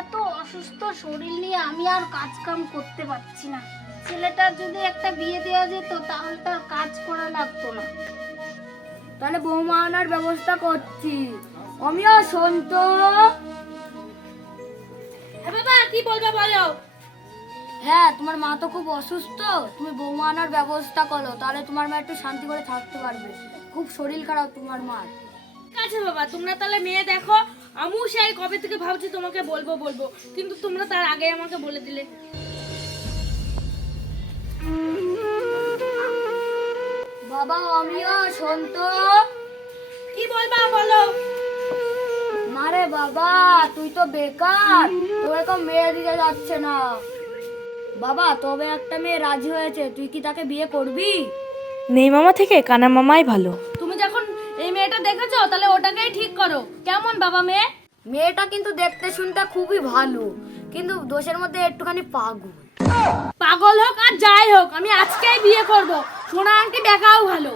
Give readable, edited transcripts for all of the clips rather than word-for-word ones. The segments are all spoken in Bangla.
এত অসুস্থ শরীর নিয়ে আমি আর কাজ কাম করতে পারছি না। ছেলেটার যদি একটা বিয়ে দেওয়া যেত তাহলে তার কাজ করা লাগতো না। তাহলে বৌমা আনার ব্যবস্থা করছি। আমিও শুনতো। বাবা কি বলবে বলো। হ্যাঁ, তোমার মা তো খুব অসুস্থ, তুমি বৌমা আনার ব্যবস্থা করো, তাহলে তোমার মা একটু শান্তি করে থাকতে পারবে। খুব শরীর খারাপ তোমার মার। ঠিক আছে বাবা, তোমরা তাহলে মেয়ে দেখো। আমিও সেই কবে থেকে ভাবছি তোমাকে বলবো বলবো, কিন্তু তোমরা তার আগে আমাকে বলে দিলে। বাবা আমিও শুনতো। কি বলবা বলো। না রে বাবা, তুই তো বেকার, তোর তো মেয়ে দিতে যাচ্ছে না। বাবা তবে একটা মেয়ে রাজি হয়েছে, তুই কি তাকে বিয়ে করবি? নেই মামা থেকে কানা মামাই ভালো। তুমি যখন এই মেয়েটা দেখেছো তাহলে ওটাকেই ঠিক করো। কেমন বাবা মেয়ে? মেয়েটা কিন্তু দেখতে শুনতে খুবই ভালো, কিন্তু দোষের মধ্যে একটুখানি পাগল। পাগল হোক আর যাই হোক, আমি আজকেই বিয়ে করব। সোনা আংটি দেখাও ভালো।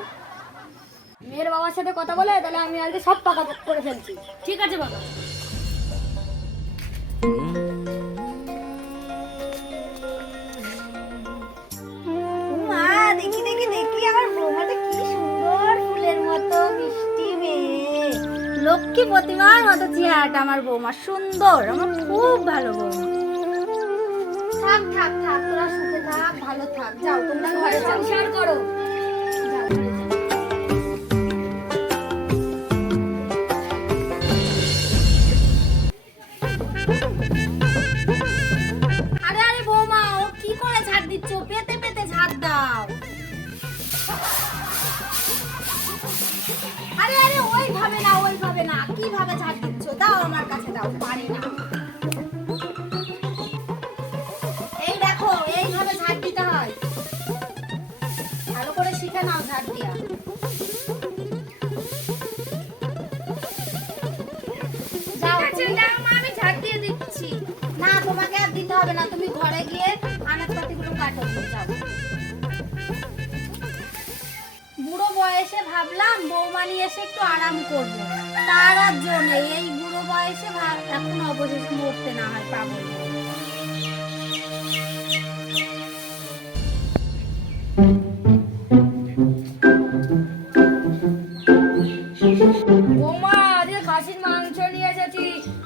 মেয়ের বাবার সাথে কথা বলে তাহলে আমি আজকে সব পাকা করে ফেলছি। ঠিক আছে বাবা। মা দেখি দেখি দেখি আমার বৌমাটা কি সুন্দর, ফুলের মতো মিষ্টি মেয়ে, লক্ষ্মী প্রতিমার মতো চেহারাটা আমার বৌমা, সুন্দর, আমার খুব ভালো বৌমা। থাক থাক থাক, তোরা সুখে থাক, ভালো থাক, যাও তোমরা ঘরে যাও, সংসার করো। যাও ঘরে যাও। আরে আরে বৌমা, ও কি করে ঝাড় দিচ্ছ? পেতে পেতে ঝাড় দাও। আরে আরে ওইভাবে না, ওইভাবে না, কিভাবে ঝাড় দিচ্ছ? দাও আমার কাছে দাও, পারি না। এই দেখো, এইভাবে ঝাড় দিতে হয়, ভালো করে শিখে নাও ঝাড় দিয়া। যাও মা, আমি ঝাড় দিয়ে দিচ্ছি। না তোমাকে আর দিতে হবে না, তুমি ঘরে গিয়ে আনাজপাতিগুলো কাটো, যাও। বুড়ো বয়সে ভাবলাম বৌমা নিয়ে এসে একটু আরাম করবো, তার আর জন্য এই বুড়ো বয়সে এখন অবশেষে মরতে না হয় পাগল। বৌমা আজকে খাসির মাংস নিয়ে এসেছি,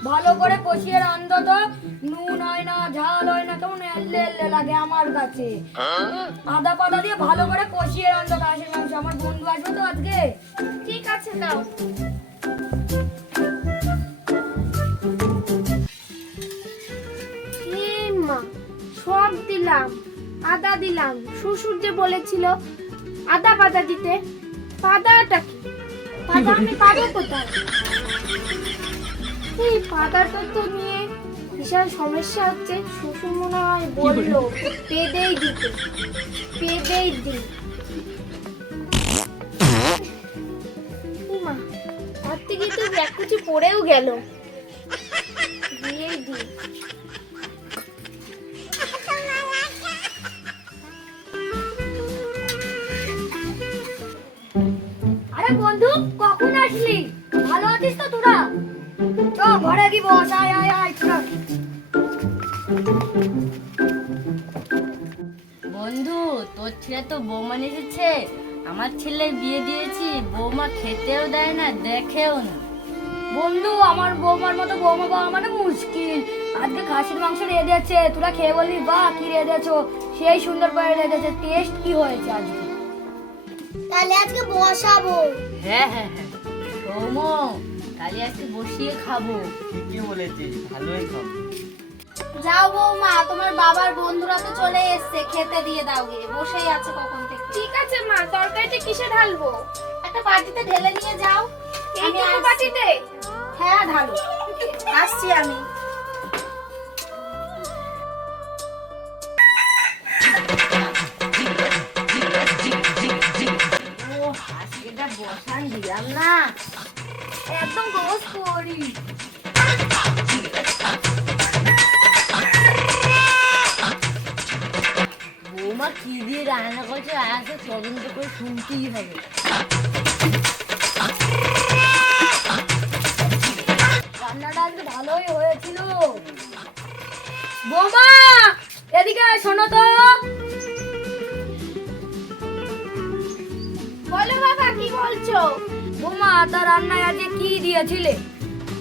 ভালো করে কষিয়ে রান্ধো তো। নুন হয় না, ঝাল হয় না, কেমন এল্লে এল্লে লাগে আমার কাছে। আদা পাতা দিয়ে ভালো করে কষিয়ে রান্ধো খাসির মাংস। আমার বন্ধু আসবে তো আজকে। ঠিক আছে দাও। মা সব দিলাম, আদা দিলাম, শ্বশুর যে বলেছিল আদা পাতা দিতে, পাতাটা কি? পাতা আমি পাবো কোথায়? এই পাতাটা তো নিয়ে বিশাল সমস্যা হচ্ছে। শ্বশুর মনে হয় বললো পেদেই দিতে, পেদেই দিই। মা ঘর থেকে তো ব্যাকুচি পড়েও গেল, দিয়েই দিই। আরে বন্ধু, কখন আসলি? ভালো আছিস তো তোরা? তো ঘরে কি বস, আয় আয় আয় তোরা। বন্ধু, তোর ছেলে তো বৌমা এসেছে। আমার ছেলের বিয়ে দিয়েছি, বৌমা খেতেও দেয় না, দেখেও না। বন্ধু আমার বৌমার মতো বৌমা পাওয়া মানে মুশকিল। আজকে খাসির মাংস রেঁধে আছে, তোরা খেয়ে বলবি বাহ কি রেঁধেছো, সেই সুন্দর করে রেঁধেছে। টেস্ট কি হয়েছে আজকে? তাহলে আজকে বসাবো। হ্যাঁ হ্যাঁ হ্যাঁ, সৌম, তাহলে আজকে বসিয়ে খাবো। ঠিকই বলেছিস, ভালোই খাবো। যাও বৌমা, তোমার বাবার বন্ধুরা তো চলে এসেছে, খেতে দিয়ে দাও গিয়ে, বসেই আছে কখন থেকে। ঠিক আছে মা, তরকারিতে কিসে ঢালবো? একটা বাটিতে ঢেলে নিয়ে যাও। এইটুকু বাটিতে? হ্যাঁ ঢালো, আসছি আমি। ও আজকেটা বসান দিলাম না, একদম দোষ করি। বৌমা কি দিয়ে রান্না করছে আজকে তদন্ত করে শুনতেই হবে। রান্নাটা আজকে বসো। বৌমা তা রান্নায় আজকে কি দিয়েছিলে?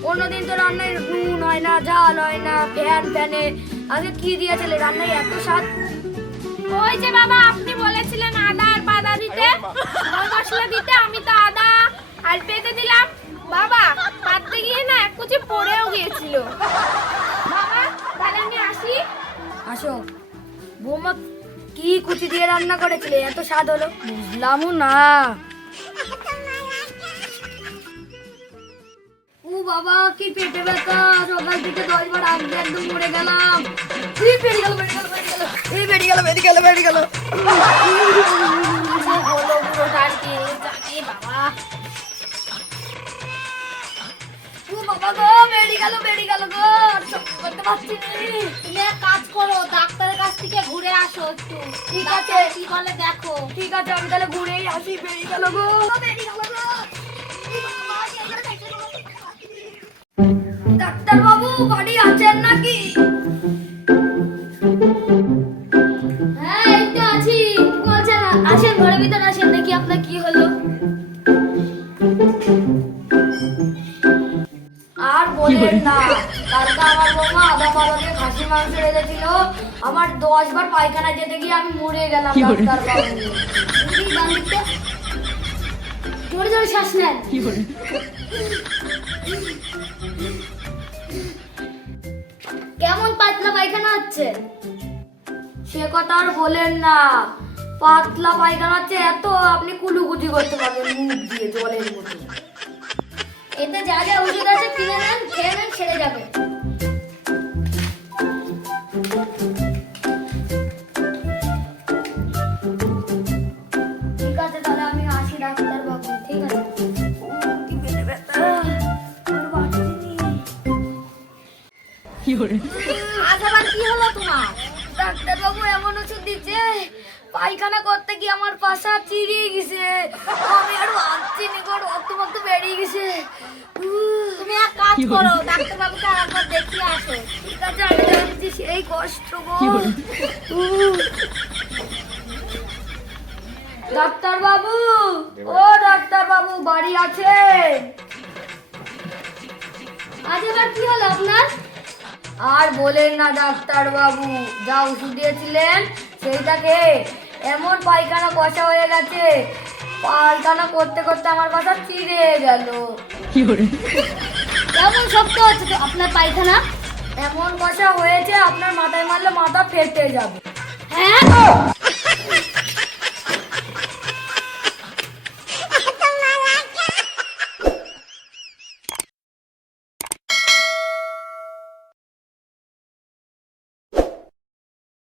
অন্যদিন তো রান্নায় নুন হয় না, ঝাল হয় না, ফ্যানে আজকে কি দিয়েছিলে? রান্নায় এত স্বাদ। ওই যে বাবা আপনি বলেছিলেন আদা আর পাতা দিতে, মশলা দিতে, আমি তো আদা আর পেতে দিলাম। বাবা পাততে গিয়ে না এক কুচি পড়েও গিয়েছিল। বাবা তাহলে আমি আসি। আসো। বৌমা কি কুচি দিয়ে রান্না করেছিলে এত স্বাদ হলো? বুঝলামও না। ও বাবা কি পেটে ব্যথা, সকাল থেকে 10 বার আগে একদম মরে গেলাম। এই বেরিয়ে গেল, বেরিয়ে গেল, বেরিয়ে গেল, এই বেরিয়ে গেল, বেরিয়ে গেল, বেরিয়ে গেল। হলো পুরোটা আর কি জানি বাবা। ও বাবা গো, বেরিয়ে গেল, বেরিয়ে গেল গো, আর সহ্য করতে পারছি না। তুমি এক কাজ করো, ডাক্তারের কাছ থেকে ঘুরে আসো একটু। ঠিক আছে। ডাক্তার কি বলে দেখো। ঠিক আছে, আমি তাহলে ঘুরেই আসি। বেরিয়ে গেল গো, বেরিয়ে গেল গো। ডাক্তার বাবু বাড়ি আছেন নাকি? হ্যাঁ এই তো আছি। বলছেন আসেন, ঘরের ভিতর আসেন, দেখি আপনার কি হলো। আর বলেন না, কালকে আমার বৌমা আদা পাতা দিয়ে খাসি মাংস রেখেছিল, আমার 10 বার পায়খানা যেতে গিয়ে আমি মরে গেলাম। ডাক্তার বাবু জোরে জোরে শ্বাস নেন। কেমন পাতলা পায়খানা হচ্ছে? সে কথা আর বলেন না, পাতলা পায়খানা হচ্ছে এত আপনি কুলুকুচি করতে পারবেন মুখ দিয়ে জলের মতো। এতে যা যা ওষুধ আছে কিনে নেন, খেয়ে নেন, ছেড়ে যাবে। ঠিক আছে তাহলে আমি আসি ডাক্তার বাবু। ঠিক আছে। কি পেটে ব্যথা, আর বাঁচছি না। আজ আবার কি হলো তোমার? ডাক্তার বাবু এমন ওষুধ দিচ্ছে, পায়খানা করতে গিয়ে আমার পাশা চিরিয়ে গেছে, আমি আর বাঁচছি না গো, রক্ত মক্ত বেরিয়ে গেছে। তুমি এক কাজ করো, ডাক্তার বাবুকে আরেকবার দেখিয়ে আসো। ঠিক আছে, আমি জানছি সেই কষ্ট গো। ডাক্তার বাবু, ও ডাক্তার বাবু বাড়ি আছে? আজ আবার কি হলো আপনার? আর বলেন না ডাক্তার বাবু, যা ওষুধ দিয়েছিলেন সেইটাকে এমন পায়খানা কষা হয়ে গেছে, পায়খানা করতে করতে আমার পাশা চিড়ে গেল। কেমন শক্ত হচ্ছে তো আপনার পায়খানা? এমন কষা হয়েছে আপনার মাথায় মারলে মাথা ফেটে যাবে। হ্যাঁ